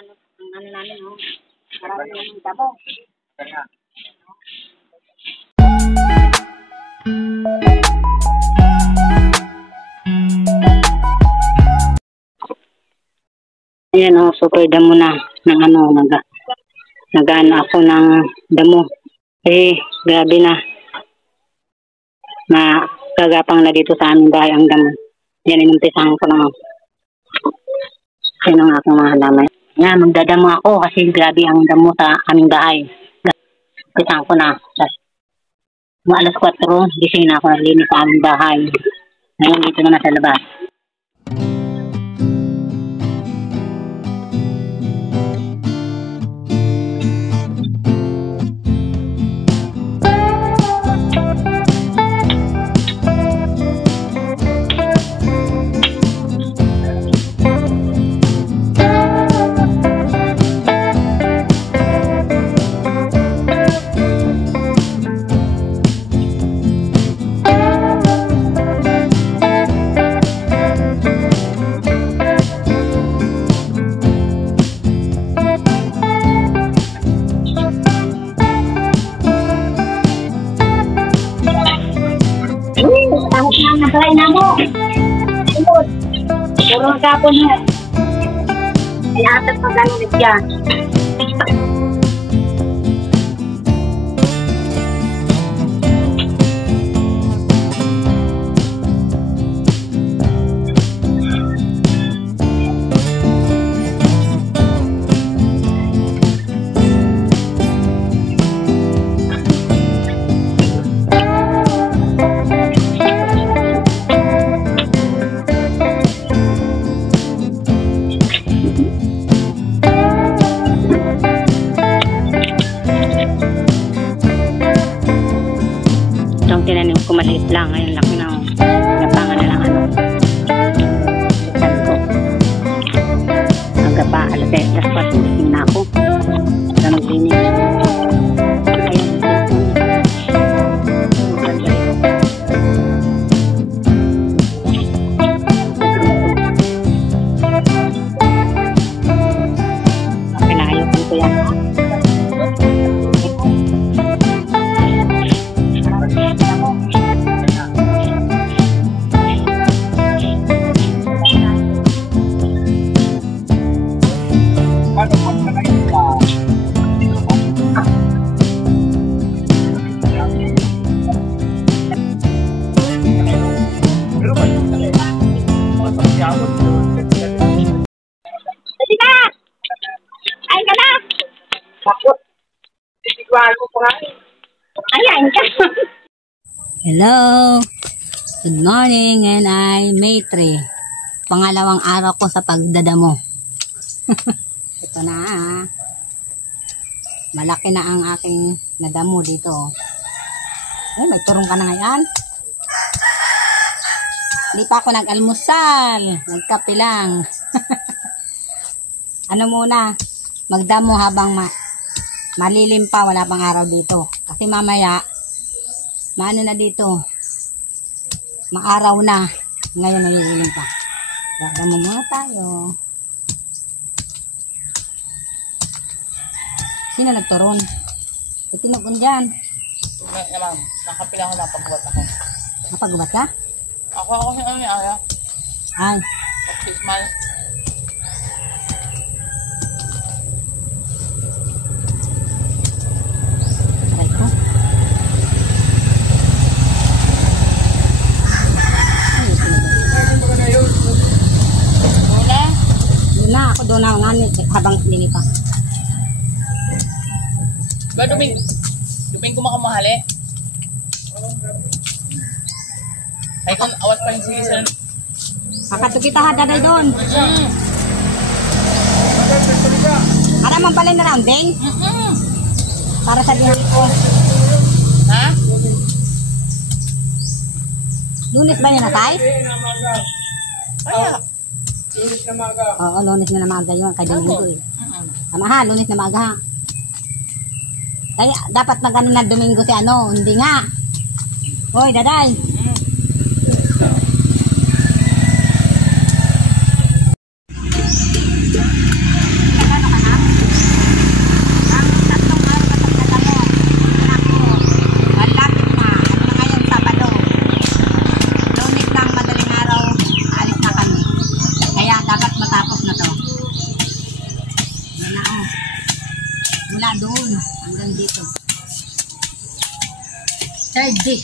ano namin, no? Marami namin damo. Ayan, oh, super damo na ng ano, nag-ano ako ng damo. Grabe na. Gagapang na dito sa aming bahay ang damo. Yan, inumpisahan ko lang. Yan ang aking mga halaman. Yan, magdadamo ako kasi grabe ang damo sa aming bahay. Umpisahan ko na. Mga alas 4, gising na ako naglinis sa aming bahay. Ngayon, dito naman sa labas. Nakalay na mo. Puro kapon mo. Inaatag pa ganun dyan. Itong tinanim ko maliit lang, ngayon laki na napangan na lang ano. Saan ko. Hanggang pa, alas 4, gising na ako. Hanggang maglinis. Pinayusin ko yan. Ayan ka na! Bakit? Ayan ka! Hello! Good morning, and I May 3. Pangalawang araw ko sa pagdadamo. Ito na. Malaki na ang aking nadamo dito. Ay, may turong ka na ngayon. Hindi pa ako nag-almusal. Nagkape lang. Ano muna, magdamo habang malilim pa, wala pang araw dito. Kasi mamaya, maano na dito, maaraw na. Ngayon nalilim pa. Dadamo muna tayo. Sino nagturon? Itinugon dyan. Ma'am, nakapila ako, napagbuhat ako. Napagbuhat ka? Ako si ano niya, Aya. Ay. Baptismal. Aray ko. Wala? Yun na, ako doon na habang hindi pa. Ba, duming ko makamahali? Ay, kung awat pa rin sige sa... Kakatugita ha, daday doon. Para man pala na rounding? Para sa diyan ko. Ha? Lunes ba niya na, Tay? Kaya? Lunes na maga. Oo, lunes na maga yun. Kaya Domingo eh. Tama ha, lunes na maga ha. Kaya dapat mag-ano na Domingo si ano, hindi nga. Hoy, daday. Mula doon hanggang dito. Third day.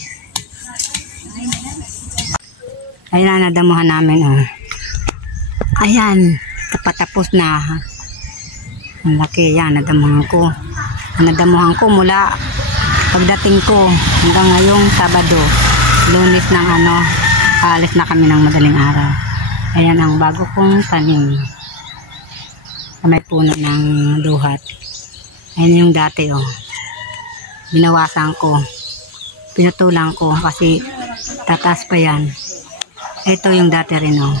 Ayan na, nadamuhan namin. Oh. Ayan, kapatapos na. Ang laki yan, nadamuhan ko. Nadamuhan ko mula pagdating ko hanggang ngayong Sabado. Lunes ng alis na kami ng madaling araw. Ayan ang bago kong tanim. May puno ng duhat. Ayan yung dati, oh. Binawasan ko. Pinutulang ko kasi tataas pa yan. Ito yung dati rin, oh.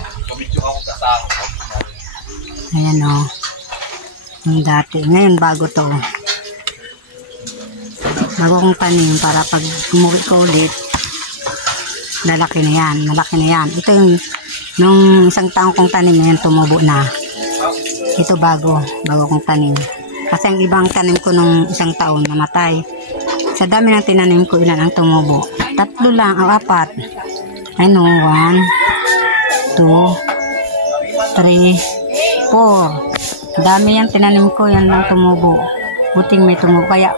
Ayan, oh. Yung dati. Ngayon bago to. Bago kong tanim para pag umuwi ko ulit, lalaki na yan. Malaki na yan. Ito yung nung isang taong kong tanim ngayon tumubo na. Ito bago kong tanim. Kasi ang ibang tanim ko nung isang taon namatay. Sa dami ng tinanim ko, ilan ang tumubo? 3 lang, o 4. Ano, 1, 2, 3, 4. Dami yan tinanim ko, yan lang tumubo. Buting may tumubo. Kaya,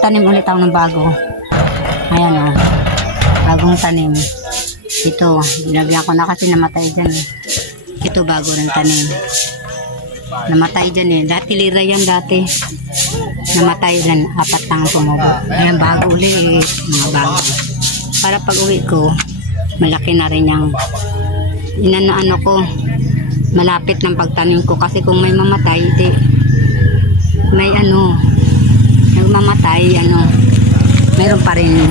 tanim ulit ako ng bago. Ayan, o. Bagong tanim. Ito, binagyan ko na kasi namatay dyan. Ito, bago rin tanim. Namatay dyan eh. Dati lira yan dati. Namatay dyan. 4 lang tumubo. Ayan, bago ulit. Mga bago. Para pag uwi ko, malaki na rin yung inano ko. Malapit ng pagtanim ko. Kasi kung may mamatay, di, may mamatay, meron pa rin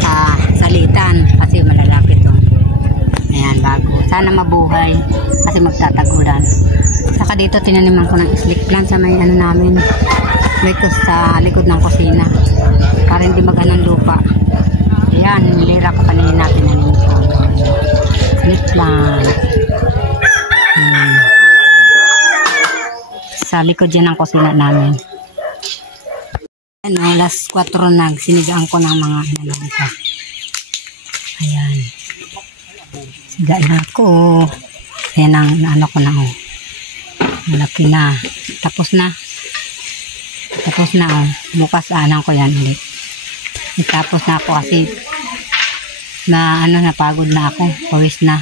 sa salitan. Kasi malalapit to. Ayan, bago. Sana mabuhay. Kasi magtatagulan. Saka dito tinaniman ko ng slick plant sa may namin. Wait ko sa likod ng kusina. Para hindi maganang lupa. Ayan, nilira ko kanina tinanim ko. Slick plant. Sa likod dyan ng kusina namin. Alas 4 sinigaan ko ng mga ko. Ayan. Sigaan ko. Ayan ang ko na. Malaki na. Tapos na. Bukas ko yan ulit. Tapos na ako kasi napagod na ako. Pawis na.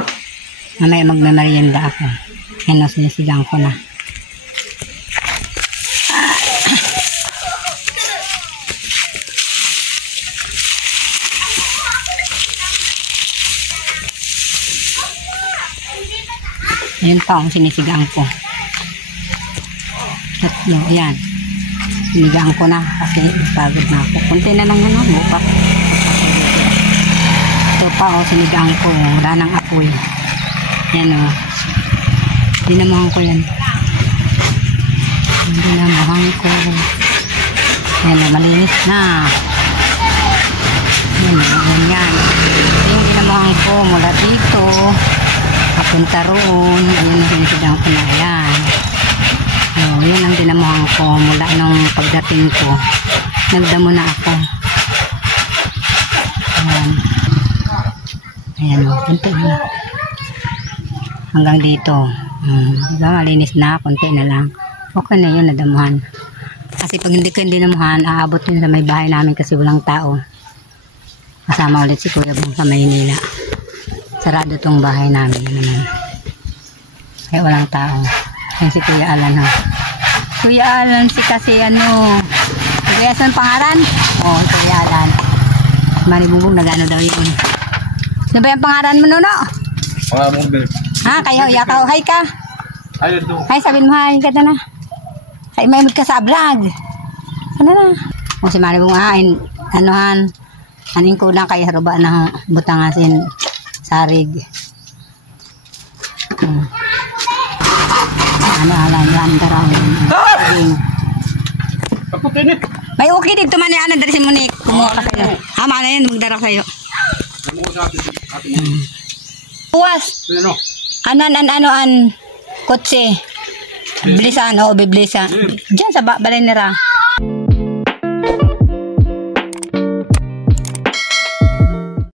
Mamaya magmemerienda ako. Ayan, sinisigang ko na. Ayan pa ang sinisigang ko. Tatlo, ayan. Sinigang ko na kasi pagod na ako. Kunti na lang bukas. Ito pa sinigang ko. Wala nang apoy. Ayan dinamahan ko yan. Dinamahan ko. Ayan malinis na. Ayan yan. Yung dinamahan ko mula dito. Papunta roon. Ayan sinisigang ko na. Ayan. Yun ang dinamuhan ko mula nung pagdating ko. Nagdamo na ako. Ayan kunti na. Hanggang dito. Diba malinis na, kunti na lang. Okay na yun, nadamuhan. Kasi pag hindi ko dinamuhan, aabot yun sa may bahay namin kasi walang tao. Kasama ulit si Kuya Bong sa Maynila. Sarado tong bahay namin naman. Kaya walang tao. Yan si Kuya Alan Kuya Alan kasi Kuya saan pangalan? Kuya Alan. Maribungbong nagano daw yun. Ano ba yung pangalan mo Nuno? Kayo yakaw. Hi ka. Hi sabihin mo hi ka na. Kay may ka sa vlog. Ano na? Si Maribungbong aning ko lang kay haruba na butang asin sarig. May okay dito man yan dari si Monique kumuha ka sa'yo mana yan magdara sa'yo buwas kotse biblisan biblisan dyan sa balay nira